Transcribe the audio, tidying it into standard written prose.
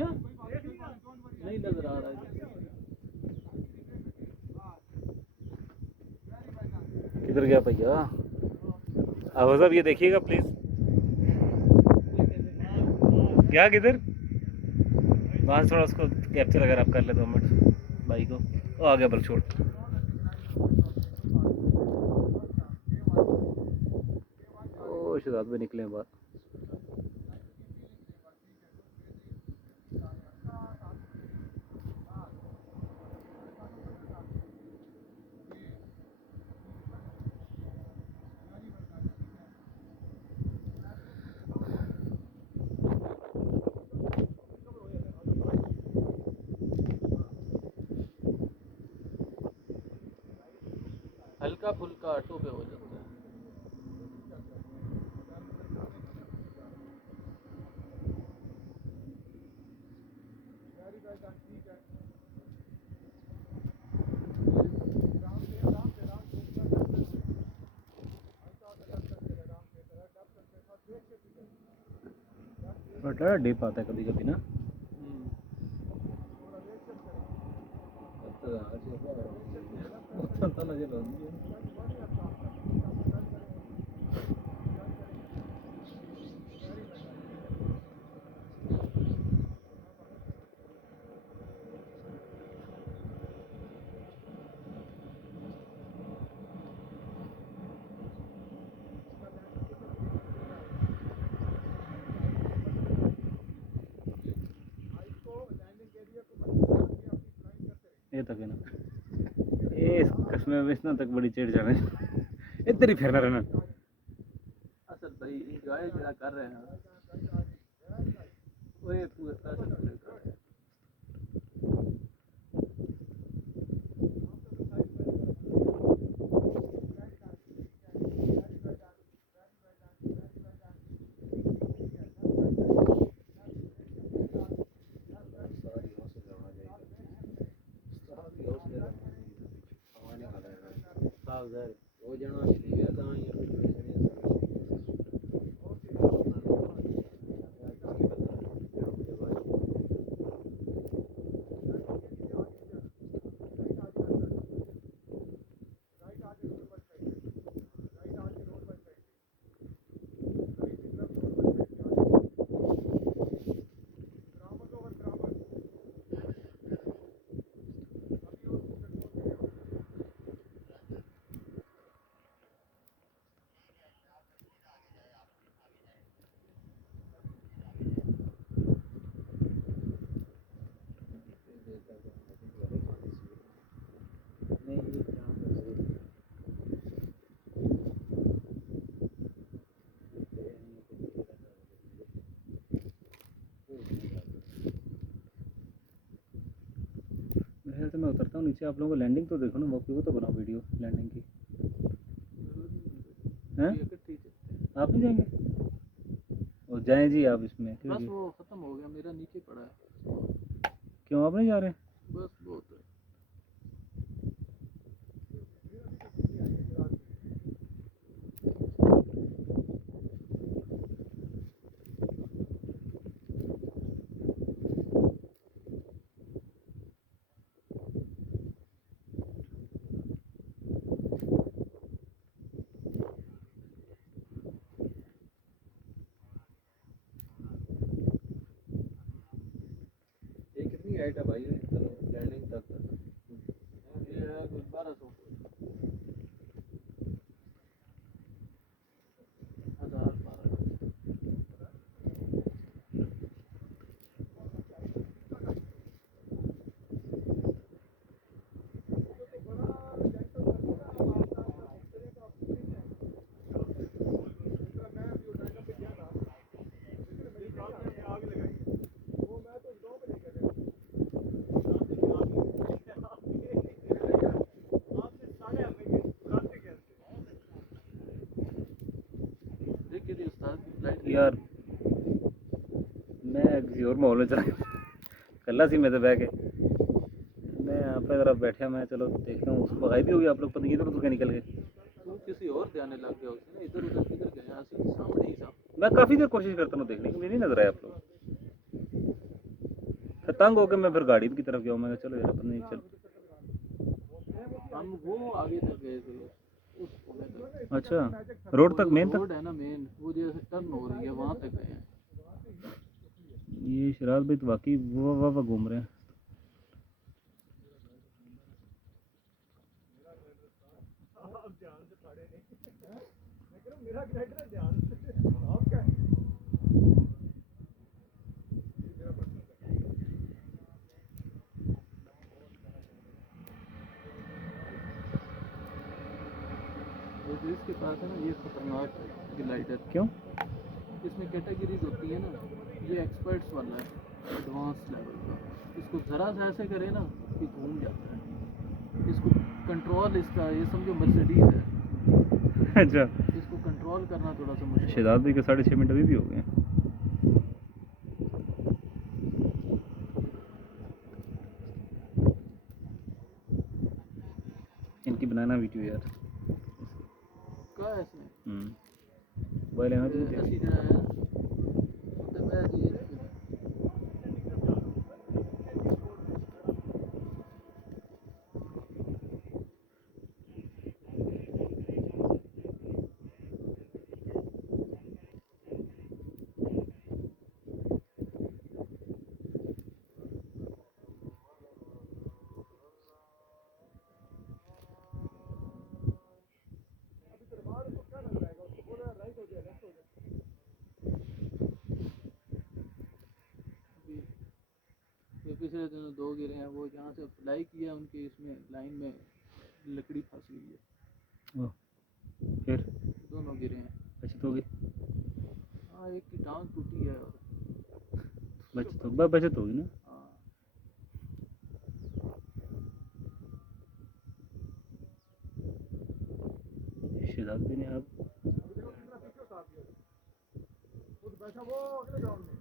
अच्छा नहीं नजर आ रहा है। किधर गया भैया? अब साहब ये देखिएगा प्लीज। क्या किधर? वहाँ से थोड़ा उसको कैप्चर अगर आप कर ले 2 मिनट भाई को। वो आ गया बल छोड़। ओ शहजाद भी निकले बाहर। हल्का फुल्का ऑटो पे हो जाता है। बट डिप आता है कभी कभी ना। ये तक है ना ये कसमे में इतना तक बड़ी चेड़ जाने इधर ही फिरना रहना। असल भाई इंजॉय जरा कर रहे हैं। वो पूरे असल पूरे कर रहे हैं। वो जना चली गया तो ये मेरे से मैं उतरता हूँ नीचे। आप लोगों को लैंडिंग तो देखो ना मौके को तो बनाओ वीडियो लैंडिंग की। हैं आप नहीं जाएंगे? और जाएं जी आप इसमें बस वो खत्म हो गया मेरा नीचे पड़ा है। क्यों आप नहीं जा रहे? बस बहुत है। ये कितनी हाइट है भाई लैंडिंग तक? ये है 1200 यार मैं किसी और माहौल में चला कल्ला सी में तो बह के मैं यहाँ पे जरा बैठा मैं चलो देखता हूँ। उसको भगाई भी होगी आप लोग पता नहीं इधर उधर निकल गए। तू किसी और ध्यान लग गया उसने ना इधर उधर किधर गया यहाँ से सामने ही था। मैं काफ़ी देर कोशिश करता हूँ देखने की, मुझे नहीं नजर आया आप लोग। तंग होकर मैं फिर गाड़ी की तरफ गया, मैं कहा चलो यार अपन नहीं चल। हम वो आगे तक गए थे, उस कोने तक। अच्छा रोड तक, मेन तक। रोड है ना मेन, वो जैसे टर्न हो रही है वहाँ तक गए हैं। ये शराज भाई तो वाकई वाह घूम रहे हैं। ये जो इसके पास है ना, ये खतरनाक ग्लाइडर। क्यों? इसमें कैटेगरीज होती है ना, ये एक्सपर्ट्स वाला है, एडवांस लेवल का। इसको ज़रा सा ऐसे करे ना कि घूम जाता है। इसको कंट्रोल, इसका ये समझो मर्सिडीज है, अच्छा इसको कंट्रोल करना थोड़ा सा मुश्किल है। शहजाद भाई के 6.5 मिनट अभी भी हो गए हैं। इनकी बनाना वीडियो यार। क्या है इसमें? मोबाइल है ना तो ऐसी जगह है तो मैं जी पिछले दिनों 2 गिरे हैं, वो जहाँ से अप्लाई किया उनके इसमें लाइन में लकड़ी फंस गई है। ओह, फिर दोनों गिरे हैं। बचत होगी। हाँ, एक की टांग टूटी है और बचत होगी ना। हाँ, शहजाद भाई ने अब बैठा वो अगले ग्राउंड में।